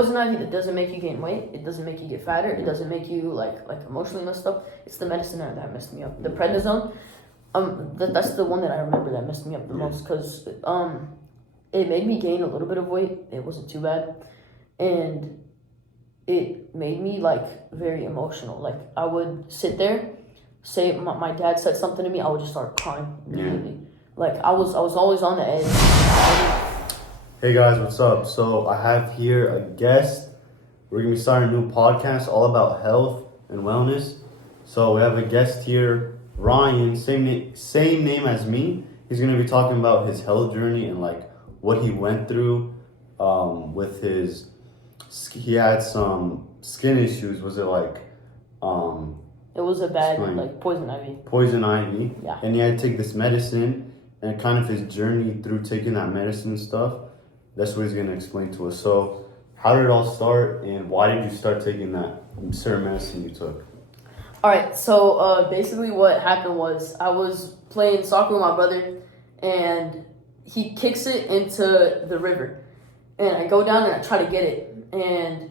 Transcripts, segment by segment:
Poison ivy, that doesn't make you gain weight. It doesn't make you get fatter. It doesn't make you like emotionally messed up. It's the medicine that messed me up. The prednisone, that's the one that I remember that messed me up the most because it made me gain a little bit of weight. It wasn't too bad, and it made me like very emotional. Like I would sit there, say my dad said something to me, I would just start crying immediately. Yeah. Like I was always on the edge. Hey guys, what's up? So I have here a guest. We're gonna be starting a new podcast all about health and wellness. So we have a guest here, Ryan, same name as me. He's gonna be talking about his health journey and like what he went through with his. He had some skin issues. Was it like It was a bad like poison ivy. Poison ivy. Yeah. And he had to take this medicine, and kind of his journey through taking that medicine and stuff. That's what he's gonna explain to us. So, how did it all start, and why did you start taking that certain medicine you took? All right. So basically, what happened was I was playing soccer with my brother, and he kicks it into the river, and I go down and I try to get it, and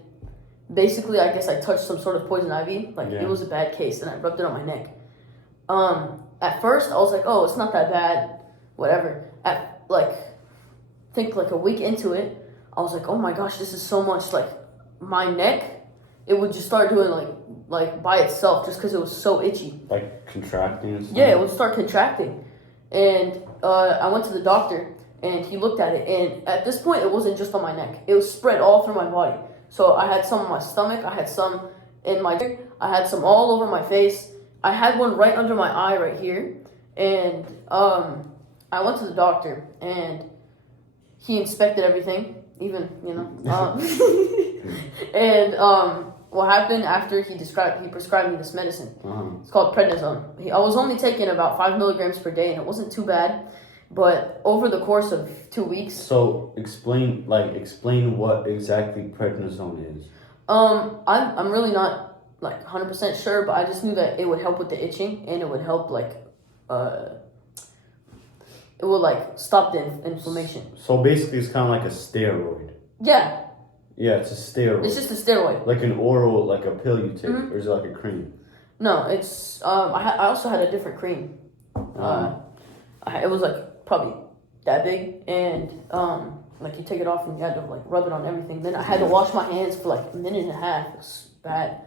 basically, I guess I touched some sort of poison ivy. It was a bad case, and I rubbed it on my neck. At first, I was like, "Oh, it's not that bad, whatever." I think like a week into it, I was like, "Oh my gosh, this is so much." Like my neck, it would just start doing like by itself, just because it was so itchy. Like contracting and stuff? Yeah, it would start contracting, and I went to the doctor, and he looked at it, and at this point, it wasn't just on my neck; it was spread all through my body. So I had some on my stomach, I had some in my ear, I had some all over my face. I had one right under my eye right here. And I went to the doctor and he inspected everything, even, and what happened after he prescribed me this medicine. It's called prednisone. I was only taking about 5 milligrams per day, and it wasn't too bad. But over the course of 2 weeks. So explain what exactly prednisone is. I'm really not 100% sure, but I just knew that it would help with the itching, and it would help it would stop the inflammation. So basically, it's kind of like a steroid. Yeah. Yeah, it's a steroid. It's just a steroid. Like an oral, like a pill you take, or is it like a cream? No, it's I also had a different cream. It was probably that big, and you take it off and you had to rub it on everything. Then I had to wash my hands for a minute and a half. It's bad.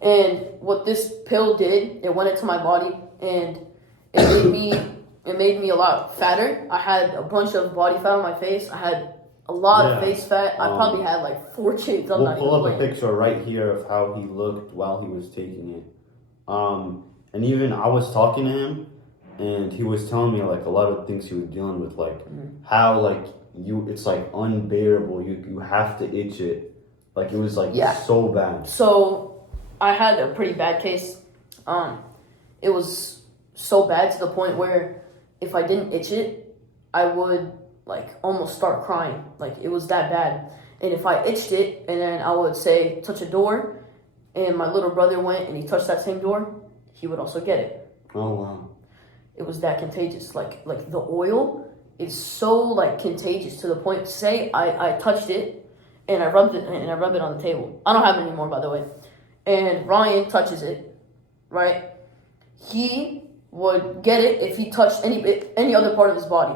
And what this pill did, it went into my body, and it made me a lot fatter. I had a bunch of body fat on my face. I had a lot of face fat. I probably had 4 kids. We'll pull up a picture right here of how he looked while he was taking it. And even I was talking to him, and he was telling me a lot of things he was dealing with, how it's unbearable. You have to itch it. It was so bad. So I had a pretty bad case. It was so bad to the point where if I didn't itch it, I would almost start crying. It was that bad. And if I itched it, and then I would say touch a door, and my little brother went and he touched that same door, he would also get it. Oh wow. It was that contagious. The oil is so contagious to the point. Say I touched it and I rubbed it on the table. I don't have it anymore, by the way. And Ryan touches it, right? He would get it if he touched any other part of his body.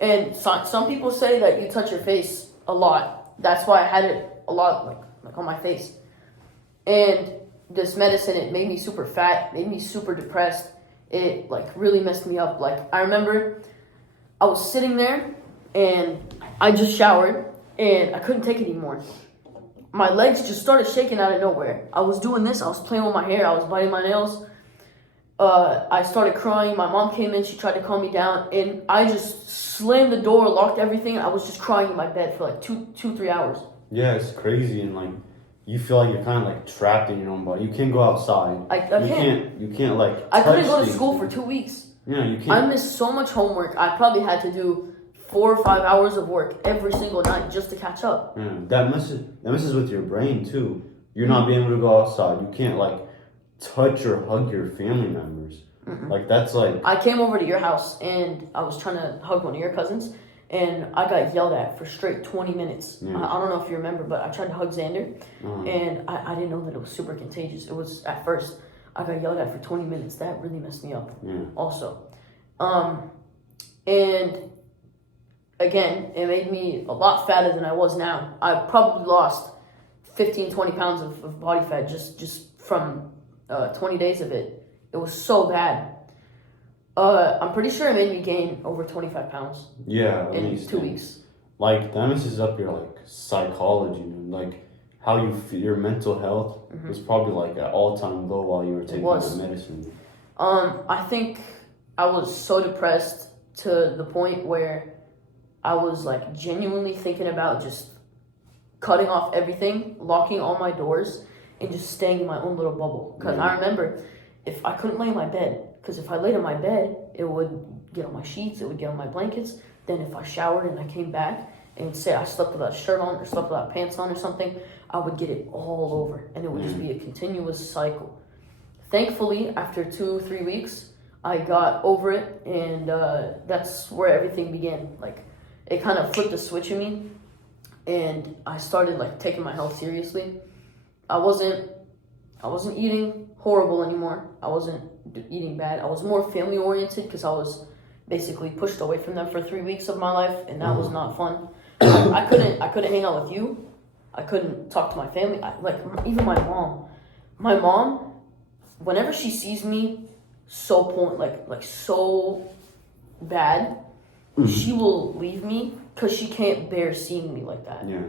And some people say that you touch your face a lot. That's why I had it a lot, on my face. And this medicine, it made me super fat, made me super depressed. It really messed me up. I remember I was sitting there and I just showered and I couldn't take it anymore. My legs just started shaking out of nowhere. I was doing this. I was playing with my hair. I was biting my nails. I started crying. My mom came in. She tried to calm me down, and I just slammed the door, locked everything. I was just crying in my bed for 2-3 hours. Yeah, it's crazy, and you feel like you're kind of trapped in your own body. You can't go outside. I can't. You can't I couldn't go to school for 2 weeks. Yeah, you can't. I missed so much homework. I probably had to do 4 or 5 hours of work every single night just to catch up. Yeah, that messes with your brain too. You're not being able to go outside. You can't touch or hug your family members. That's I came over to your house and I was trying to hug one of your cousins, and I got yelled at for straight 20 minutes. Yeah. I don't know if you remember, but I tried to hug Xander, Uh-huh. and I didn't know that it was super contagious. It was, at first, I got yelled at for 20 minutes. That really messed me up Yeah. also. And again, it made me a lot fatter than I was now. I probably lost 15, 20 pounds of body fat just from 20 days of it. It was so bad. I'm pretty sure it made me gain over 25 pounds Yeah. in 2 weeks. Like, that messes up your, like, psychology, man. Like, how you feel, your mental health was probably, like, at all-time low while you were taking that medicine. I think I was so depressed to the point where I was, like, genuinely thinking about just cutting off everything, locking all my doors, and just staying in my own little bubble. Because I remember, if I couldn't lay in my bed, because if I laid in my bed, it would get on my sheets, it would get on my blankets. Then if I showered and I came back and say I slept without a shirt on or slept without pants on or something, I would get it all over, and it would just be a continuous cycle. Thankfully, after 2-3 weeks, I got over it, and that's where everything began. Like, it kind of flipped a switch in me, and I started, like, taking my health seriously. I wasn't eating horrible anymore. I wasn't eating bad. I was more family oriented because I was basically pushed away from them for 3 weeks of my life, and that was not fun. I couldn't hang out with you. I couldn't talk to my family. Even my mom. My mom, whenever she sees me so bad, she will leave me because she can't bear seeing me like that. Yeah.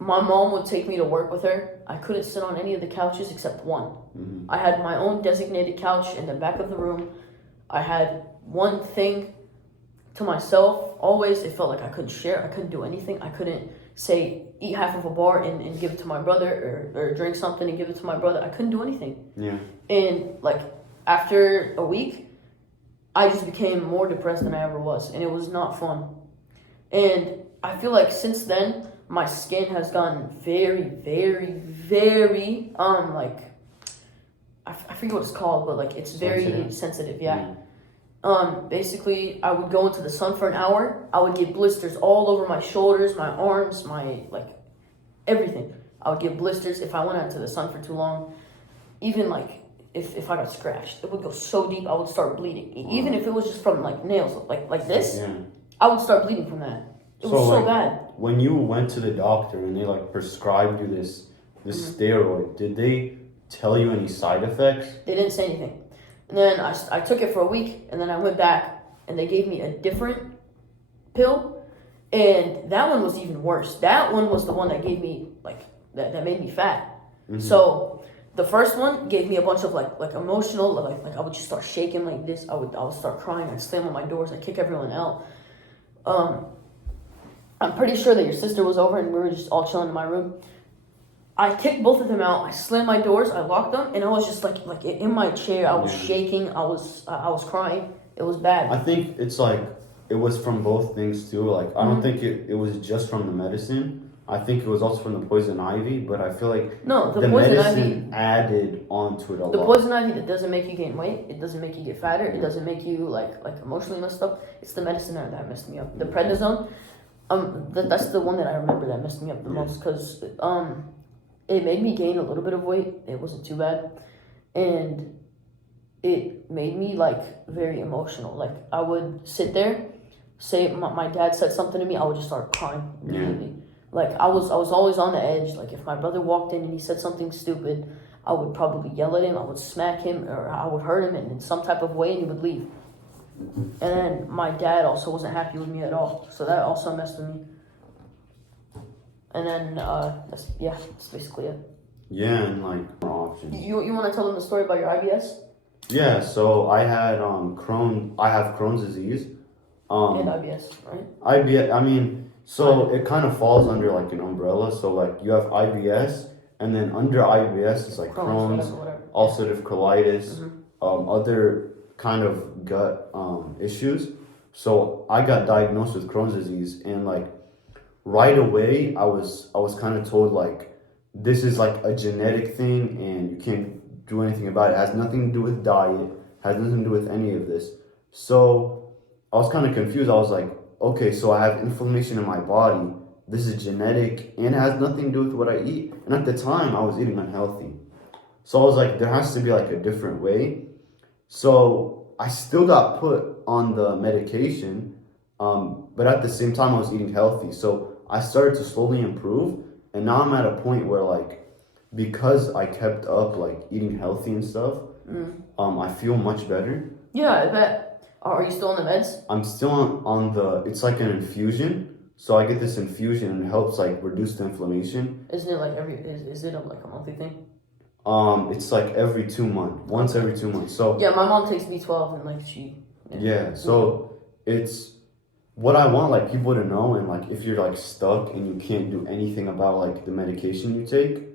My mom would take me to work with her. I couldn't sit on any of the couches except one. I had my own designated couch in the back of the room. I had one thing to myself. Always, it felt like I couldn't share. I couldn't do anything. I couldn't say, eat half of a bar and give it to my brother, or drink something and give it to my brother. I couldn't do anything. Yeah. And, like, after a week, I just became more depressed than I ever was. And it was not fun. And I feel like since then, my skin has gotten very, very, very, I forget what it's called, but, like, it's very sensitive, yeah. Basically, I would go into the sun for an hour. I would get blisters all over my shoulders, my arms, everything. I would get blisters if I went out into the sun for too long. Even, like, if I got scratched, it would go so deep, I would start bleeding. Even if it was just from, like, nails, like this, I would start bleeding from that. It was so bad. When you went to the doctor and they, like, prescribed you this steroid, did they tell you any side effects? They didn't say anything. And then I took it for a week, and then I went back, and they gave me a different pill, and that one was even worse. That one was the one that gave me, like, that made me fat. So the first one gave me a bunch of, like emotional, like I would just start shaking like this. I would start crying. I'd slam on my doors. I'd kick everyone out. I'm pretty sure that your sister was over, and we were just all chilling in my room. I kicked both of them out. I slammed my doors. I locked them, and I was just like in my chair. I was shaking. I was crying. It was bad. I think it's like it was from both things too. Like I don't think it was just from the medicine. I think it was also from the poison ivy. But I feel like the poison medicine added onto it a lot. The poison ivy, that doesn't make you gain weight. It doesn't make you get fatter. It doesn't make you like emotionally messed up. It's the medicine that messed me up. The prednisone. That's the one that I remember that messed me up the most because it made me gain a little bit of weight. It wasn't too bad. And it made me, like, very emotional. Like, I would sit there, say my dad said something to me, I would just start crying immediately. Like, I was always on the edge. Like, if my brother walked in and he said something stupid, I would probably yell at him, I would smack him, or I would hurt him in some type of way, and he would leave. And then my dad also wasn't happy with me at all. So that also messed with me. And then, that's basically it. Yeah, and like more options. You want to tell them the story about your IBS? Yeah, so I had I have Crohn's disease. And IBS, right? IBS, I mean, so it kind of falls under like an umbrella. So like you have IBS, and then under IBS is like Crohn's, ulcerative colitis, other kind of gut issues. So I got diagnosed with Crohn's disease, and like right away I was kind of told like this is like a genetic thing and you can't do anything about it. It has nothing to do with diet, has nothing to do with any of this. So I was kind of confused. I was like, okay, so I have inflammation in my body. This is genetic and it has nothing to do with what I eat. And at the time, I was eating unhealthy. So I was like, there has to be like a different way. So I still got put on the medication, but at the same time, I was eating healthy. So I started to slowly improve. And now I'm at a point where like, because I kept up like eating healthy and stuff, I feel much better. Yeah, I bet. Are you still on the meds? I'm still on the, it's like an infusion. So I get this infusion and it helps like reduce the inflammation. Isn't it like is it like a monthly thing? It's like every 2 months, once every 2 months. So yeah, my mom takes B12 and like she. Yeah, so it's what I want like people to know, and like if you're like stuck and you can't do anything about like the medication you take,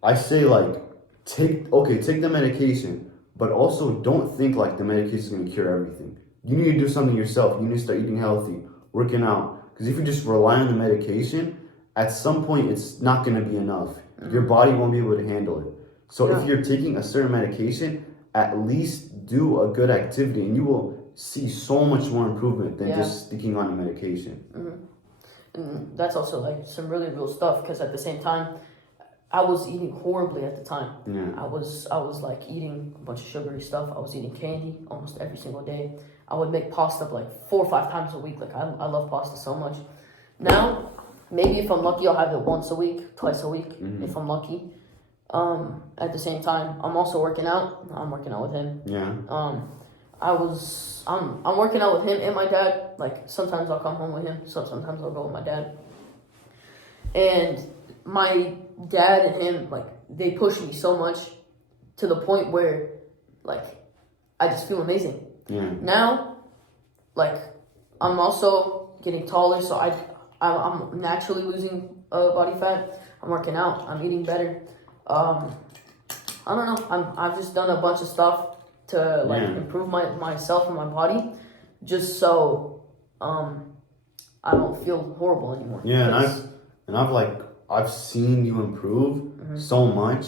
I say like take the medication, but also don't think like the medication is gonna cure everything. You need to do something yourself. You need to start eating healthy, working out. Because if you just rely on the medication, at some point it's not going to be enough. Your body won't be able to handle it. So if you're taking a certain medication, at least do a good activity and you will see so much more improvement than just sticking on a medication. And that's also like some really real stuff, because at the same time, I was eating horribly at the time. Yeah. I was like eating a bunch of sugary stuff. I was eating candy almost every single day. I would make pasta like 4 or 5 times a week. Like I love pasta so much. Now, maybe if I'm lucky, I'll have it once a week, twice a week, if I'm lucky. At the same time, I'm also working out. I'm working out with him. Yeah. I'm working out with him and my dad. Like sometimes I'll come home with him. So sometimes I'll go with my dad. And my dad and him, like, they push me so much to the point where, like, I just feel amazing. Yeah. Now, like, I'm also getting taller, so I'm naturally losing body fat. I'm working out. I'm eating better. I don't know. I've just done a bunch of stuff to like improve myself and my body, just so I don't feel horrible anymore. Yeah, and I've seen you improve so much,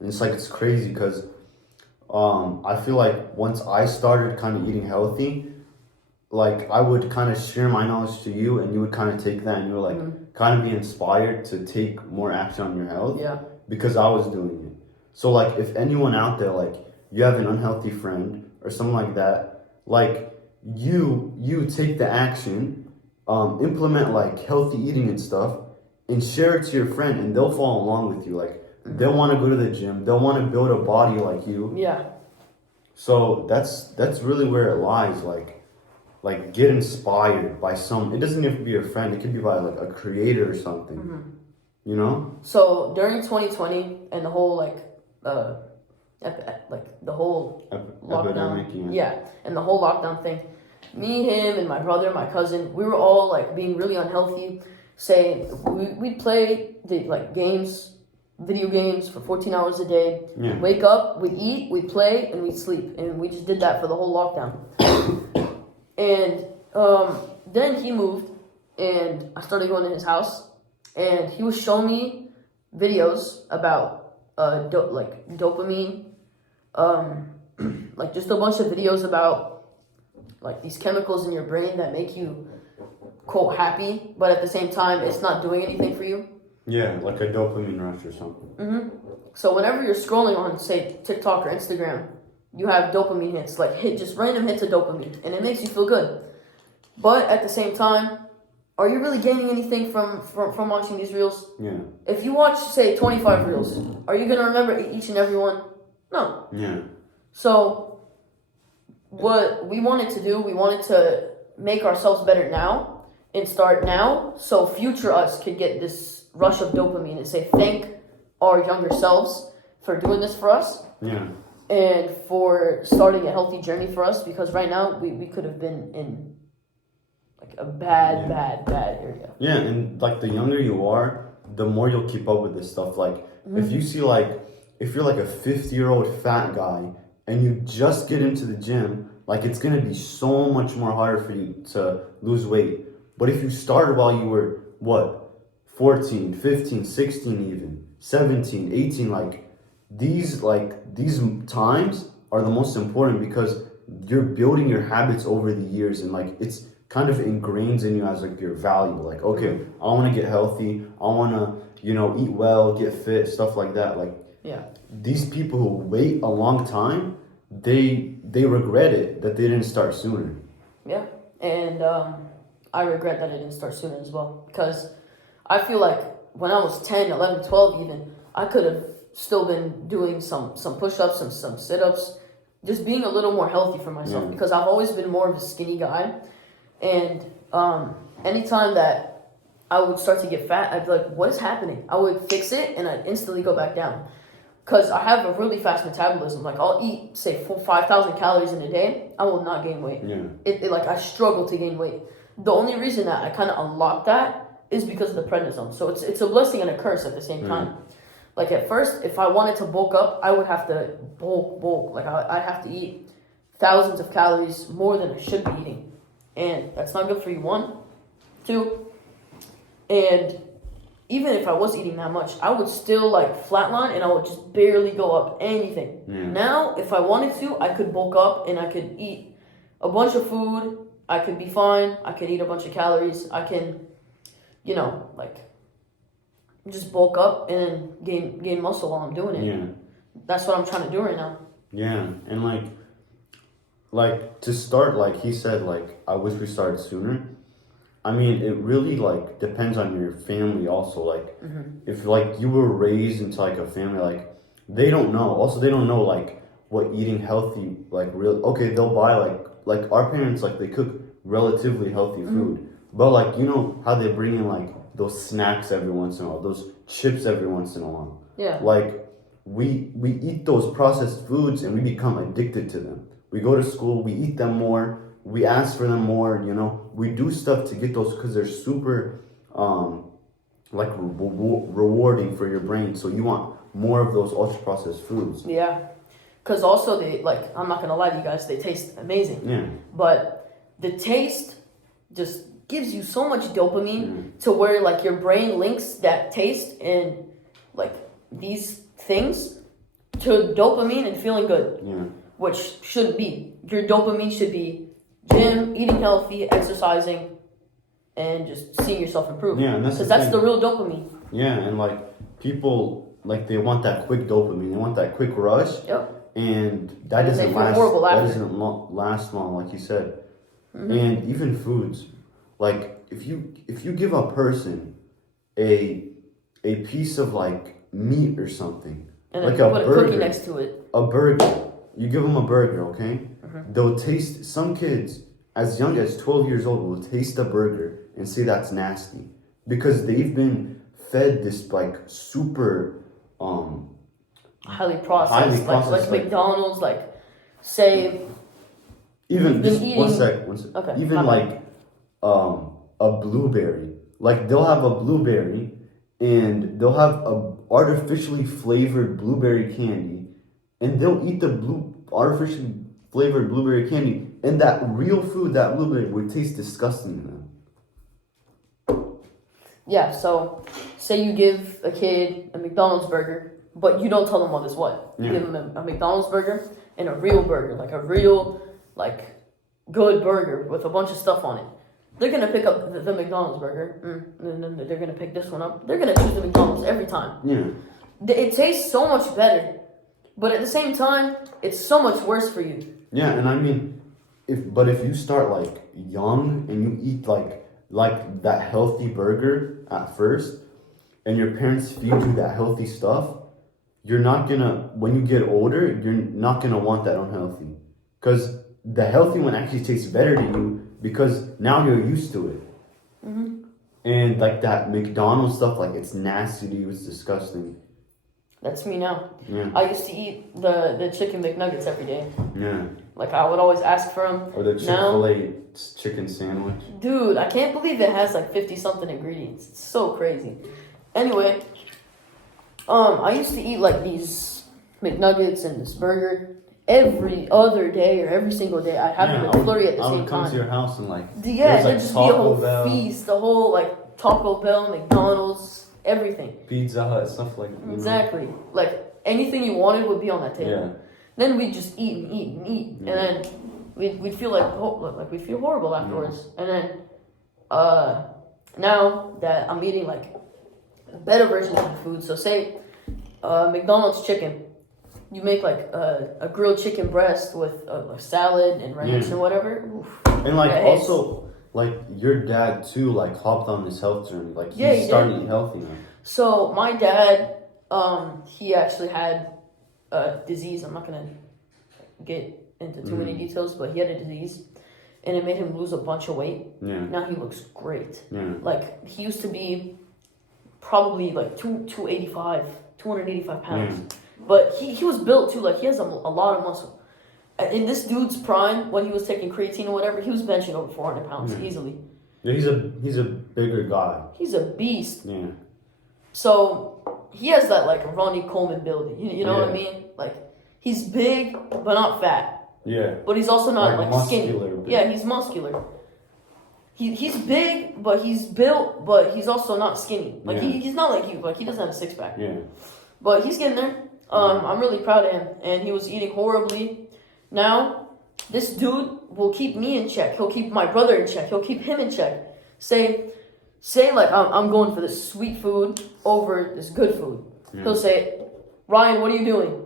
and it's like it's crazy because I feel like once I started kind of eating healthy, like I would kind of share my knowledge to you, and you would kind of take that and you were like kind of be inspired to take more action on your health. Yeah. Because I was doing it. So like if anyone out there, like you have an unhealthy friend or something like that, like you take the action, implement like healthy eating and stuff, and share it to your friend, and they'll follow along with you. Like they'll want to go to the gym, they'll want to build a body like you. Yeah. So that's really where it lies. Like get inspired by it doesn't have to be a friend, it could be by like a creator or something. You know? So during 2020 and the whole like the whole lockdown, epidemic, and the whole lockdown thing, me, him, and my brother, my cousin, we were all like being really unhealthy. Saying we'd play video games for 14 hours a day. Yeah. We'd wake up, we'd eat, we'd play, and we'd sleep, and we just did that for the whole lockdown. And then he moved, and I started going to his house. And he was showing me videos about dopamine, like just a bunch of videos about like these chemicals in your brain that make you quote happy, but at the same time it's not doing anything for you. Yeah, like a dopamine rush or something. So whenever you're scrolling on, say, TikTok or Instagram, you have dopamine hits, like just random hits of dopamine, and it makes you feel good. But at the same time, are you really gaining anything from watching these reels? Yeah. If you watch, say, 25 reels, are you going to remember each and every one? No. Yeah. So what we wanted to do, we wanted to make ourselves better now and start now, so future us could get this rush of dopamine and say thank our younger selves for doing this for us. Yeah. And for starting a healthy journey for us, because right now we could have been in like a bad area. Yeah, and like the younger you are, the more you'll keep up with this stuff. Like if you see if you're like a 50-year-old fat guy and you just get into the gym, like it's gonna be so much more harder for you to lose weight. But if you started while you were 14, 15, 16 even, 17, 18, these times are the most important because you're building your habits over the years, and it's kind of ingrains in you as like your value. Like, okay, I want to get healthy. I want to, eat well, get fit, stuff like that. Like, these people who wait a long time, they regret it that they didn't start sooner. Yeah, and I regret that I didn't start sooner as well, because I feel like when I was 10, 11, 12 even, I could have still been doing some push-ups, some sit-ups, just being a little more healthy for myself, because I've always been more of a skinny guy. And anytime that I would start to get fat, I'd be like, what is happening? I would fix it and I'd instantly go back down. Because I have a really fast metabolism. Like, I'll eat, say, 5,000 calories in a day. I will not gain weight. Yeah. Like, I struggle to gain weight. The only reason that I kind of unlocked that is because of the prednisone. So it's a blessing and a curse at the same time. Like, at first, if I wanted to bulk up, I would have to bulk. Like, I'd have to eat thousands of calories more than I should be eating. And that's not good for you, 1. 2, and even if I was eating that much, I would still like flatline and I would just barely go up anything. Now, if I wanted to, I could bulk up and I could eat a bunch of food. I could be fine. I could eat a bunch of calories. I can, like, just bulk up and gain muscle while I'm doing it. Yeah. That's what I'm trying to do right now. Yeah, and like to start, like he said, like, I wish we started sooner. I mean, it really, like, depends on your family also. Like, if, like, you were raised into, like, a family, like, they don't know. Also, they don't know, like, what eating healthy, like, okay, they'll buy, like, our parents, like, they cook relatively healthy food. But, like, how they bring in, like, those snacks every once in a while, those chips every once in a while. Yeah. Like, we eat those processed foods and we become addicted to them. We go to school, we eat them more. We ask for them more, We do stuff to get those because they're super, rewarding for your brain. So you want more of those ultra-processed foods. Yeah. Because also I'm not going to lie to you guys, they taste amazing. Yeah. But the taste just gives you so much dopamine to where, like, your brain links that taste and, like, these things to dopamine and feeling good. Yeah. Which shouldn't be. Your dopamine should be gym, eating healthy, exercising, and just seeing yourself improve. Yeah, and that's the real dopamine. Yeah, and like people, like, they want that quick dopamine, they want that quick rush. Yep. And that doesn't last. That doesn't last long, like you said. And even foods, like if you give a person a piece of like meat or something, and like put a cookie next to it, a burger. You give them a burger, okay? They'll taste, some kids as young as 12 years old will taste a burger and say that's nasty because they've been fed this like super highly processed like McDonald's, like, say, even just one sec. Okay, even like a blueberry, like they'll have a blueberry and they'll have a artificially flavored blueberry candy. And they'll eat the artificially flavored blueberry candy, and that real food, that blueberry, would taste disgusting to them. Yeah, so say you give a kid a McDonald's burger, but you don't tell them what is what. You give them a McDonald's burger and a real burger, like a real, like, good burger with a bunch of stuff on it. They're going to pick up the McDonald's burger, and then they're going to pick this one up. They're going to choose the McDonald's every time. Yeah. It tastes so much better. But at the same time, it's so much worse for you. Yeah, and I mean, if you start like young and you eat like that healthy burger at first, and your parents feed you that healthy stuff, you're not gonna, when you get older, you're not gonna want that unhealthy, because the healthy one actually tastes better to you because now you're used to it. And like that McDonald's stuff, like, it's nasty to you, it's disgusting. That's me now. Yeah. I used to eat the chicken McNuggets every day. Yeah. Like, I would always ask for them. Or the Chick-fil-A chicken sandwich. Dude, I can't believe it has like 50-something ingredients. It's so crazy. Anyway, I used to eat like these McNuggets and this burger every other day or every single day. I'd have them in flurry at the same time. I would come to your house and like... Yeah, there'd just be a whole feast. The whole like Taco Bell, McDonald's... Everything. Pizza Hut, stuff like that. Exactly. Like, anything you wanted would be on that table. Yeah. Then we'd just eat and eat and eat. Yeah. And then we'd feel like we'd feel horrible afterwards. And then now that I'm eating like better versions of the food, so say McDonald's chicken, you make like a grilled chicken breast with a salad and rice and whatever. Oof, and like also like your dad too like hopped on this health journey. Like he's starting to eat healthy now. So my dad, he actually had a disease. I'm not gonna get into too many details, but he had a disease, and it made him lose a bunch of weight. Yeah. Now he looks great. Yeah. Like he used to be probably like 285 pounds. Yeah. But he was built too, like he has a lot of muscle. In this dude's prime, when he was taking creatine or whatever, he was benching over 400 pounds easily. Yeah, he's a bigger guy. He's a beast. Yeah. So he has that like Ronnie Coleman build. You know what I mean? Like he's big but not fat. Yeah. But he's also not like skinny. Big. Yeah, he's muscular. He's big, but he's built, but he's also not skinny. Like he's not like you. Like he doesn't have a six pack. Yeah. But he's getting there. I'm really proud of him, and he was eating horribly. Now, this dude will keep me in check. He'll keep my brother in check. He'll keep him in check. Say like I'm going for this sweet food over this good food. Yeah. He'll say, Ryan, what are you doing?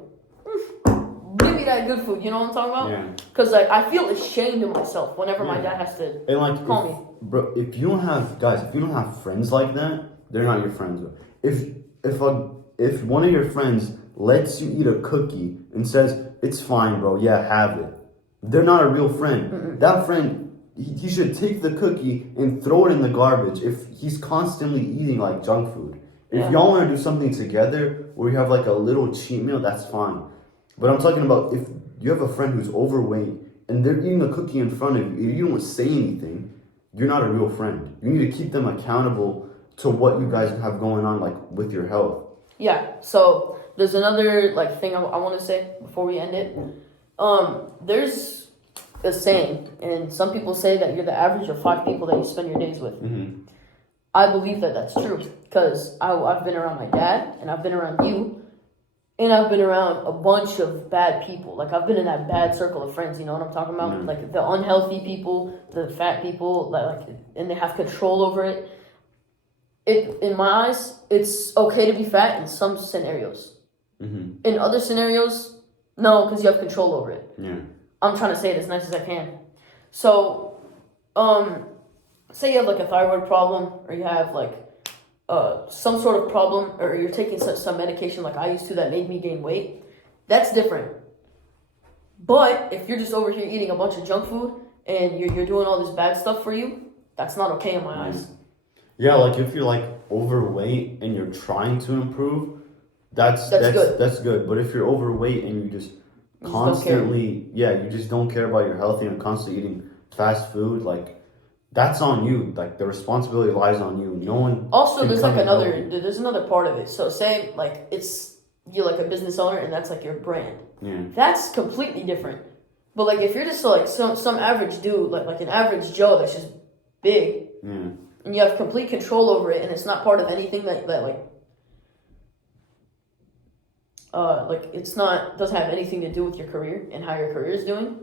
Give me that good food. You know what I'm talking about? Yeah. Because like I feel ashamed of myself whenever my dad has to call me. Bro, if you don't have friends like that, they're not your friends. If one of your friends lets you eat a cookie and says, it's fine, bro, yeah, have it, they're not a real friend. Mm-mm. That friend, he should take the cookie and throw it in the garbage if he's constantly eating like junk food. If y'all want to do something together where you have like a little cheat meal, that's fine. But I'm talking about if you have a friend who's overweight and they're eating a cookie in front of you, you don't say anything, you're not a real friend. You need to keep them accountable to what you guys have going on like with your health. Yeah, so there's another like thing I want to say before we end it. There's a saying, and some people say that you're the average of 5 people that you spend your days with. Mm-hmm. I believe that that's true because I've been around my dad, and I've been around you, and I've been around a bunch of bad people. Like I've been in that bad circle of friends. You know what I'm talking about? Mm-hmm. Like the unhealthy people, the fat people, like, and they have control over it. In my eyes, it's okay to be fat in some scenarios. Mm-hmm. In other scenarios, no, because you have control over it. Yeah. I'm trying to say it as nice as I can. So, say you have like a thyroid problem, or you have like some sort of problem, or you're taking some medication like I used to that made me gain weight. That's different. But if you're just over here eating a bunch of junk food and you're doing all this bad stuff for you, that's not okay in my eyes. Yeah, like if you're like overweight and you're trying to improve, that's good. That's good. But if you're overweight and you just constantly, you just don't care about your health and you're constantly eating fast food, like that's on you. Like the responsibility lies on you. No one. Also, there's like another part of it. So say like you're like a business owner and that's like your brand. Yeah. That's completely different. But like if you're just like some average dude, like an average Joe that's just big. Yeah. And you have complete control over it, and it's not part of anything that doesn't have anything to do with your career and how your career is doing.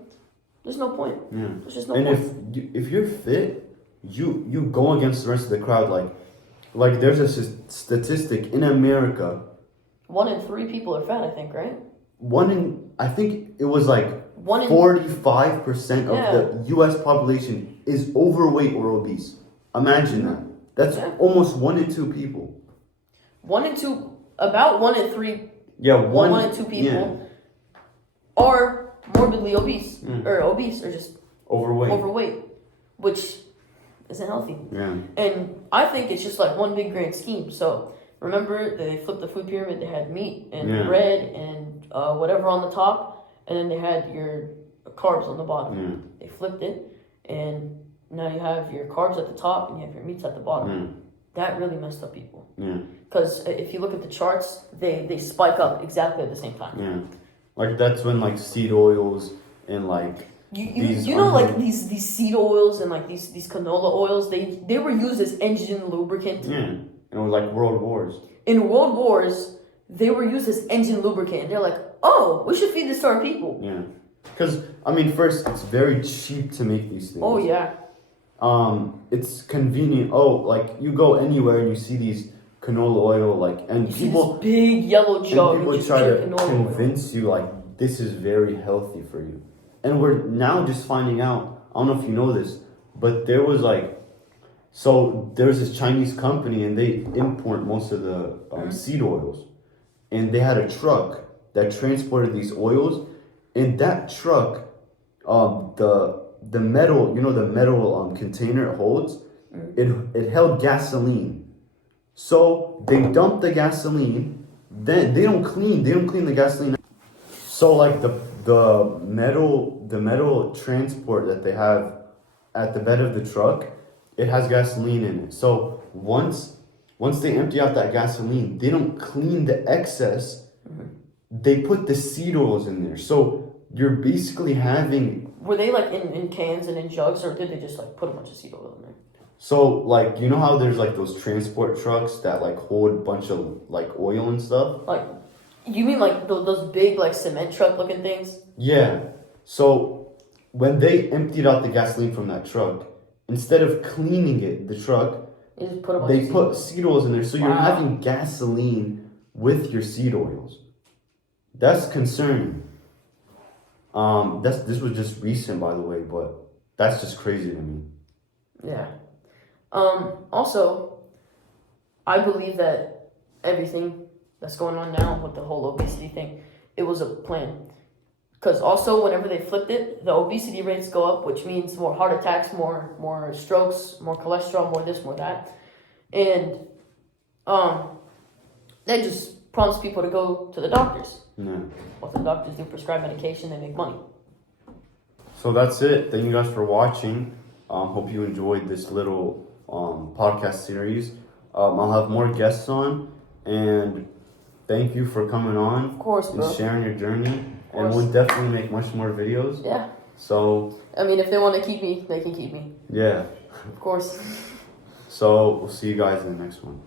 There's no point. Yeah. There's just no point. And if you're fit, you go against the rest of the crowd. Like there's a statistic in America. 1 in 3 people are fat, I think, right? I think it was like 45% of the U.S. population is overweight or obese. Imagine that. That's almost 1 in 2 people. 1 in 2, about 1 in 3. Yeah, 1 in 2 people are morbidly obese or just overweight, which isn't healthy. Yeah. And I think it's just like one big grand scheme. So remember, they flipped the food pyramid. They had meat and bread and whatever on the top, and then they had your carbs on the bottom. Yeah. They flipped it, and now you have your carbs at the top and you have your meats at the bottom. Yeah. That really messed up people. Yeah. Because if you look at the charts, they spike up exactly at the same time. Yeah. Like that's when like seed oils and like like these seed oils and like these canola oils, they were used as engine lubricant. Yeah. And it was like world wars. In world wars, they were used as engine lubricant. They're like, oh, we should feed this to our people. Yeah. Because I mean, first, it's very cheap to make these things. Oh yeah. It's convenient. Oh, like you go anywhere and you see these canola oil, like, and You see people this big yellow jug and of people just try pure to canola oil. convince you like this is very healthy for you. And we're now just finding out. I don't know if you know this, but there was like, so there's this Chinese company and they import most of the seed oils, and they had a truck that transported these oils. In that truck, the metal, the metal container it holds, it held gasoline. So they dump the gasoline, then they don't clean the gasoline. So like the metal transport that they have at the bed of the truck, it has gasoline in it. So once they empty out that gasoline, they don't clean the excess. They put the seed oils in there. So you're basically having. Were they like in cans and in jugs, or did they just like put a bunch of seed oil in there? So like, you know how there's like those transport trucks that like hold a bunch of like oil and stuff? Like, you mean like those big like cement truck looking things? Yeah. So when they emptied out the gasoline from that truck, instead of cleaning it, the truck, They just put a bunch they of put seed oils in there. So you're Wow. having gasoline with your seed oils. That's concerning. This was just recent, by the way, but that's just crazy to me. Yeah. Also, I believe that everything that's going on now with the whole obesity thing, it was a plan. Because also, whenever they flipped it, the obesity rates go up, which means more heart attacks, more strokes, more cholesterol, more this, more that. And they just promise people to go to the doctors. Yeah. What the doctors do, prescribe medication, they make money. So that's it. Thank you guys for watching. Hope you enjoyed this little podcast series. I'll have more guests on, and thank you for coming on. Of course, bro. And sharing your journey. And we'll definitely make much more videos. Yeah. So. I mean, if they want to keep me, they can keep me. Yeah. Of course. So we'll see you guys in the next one.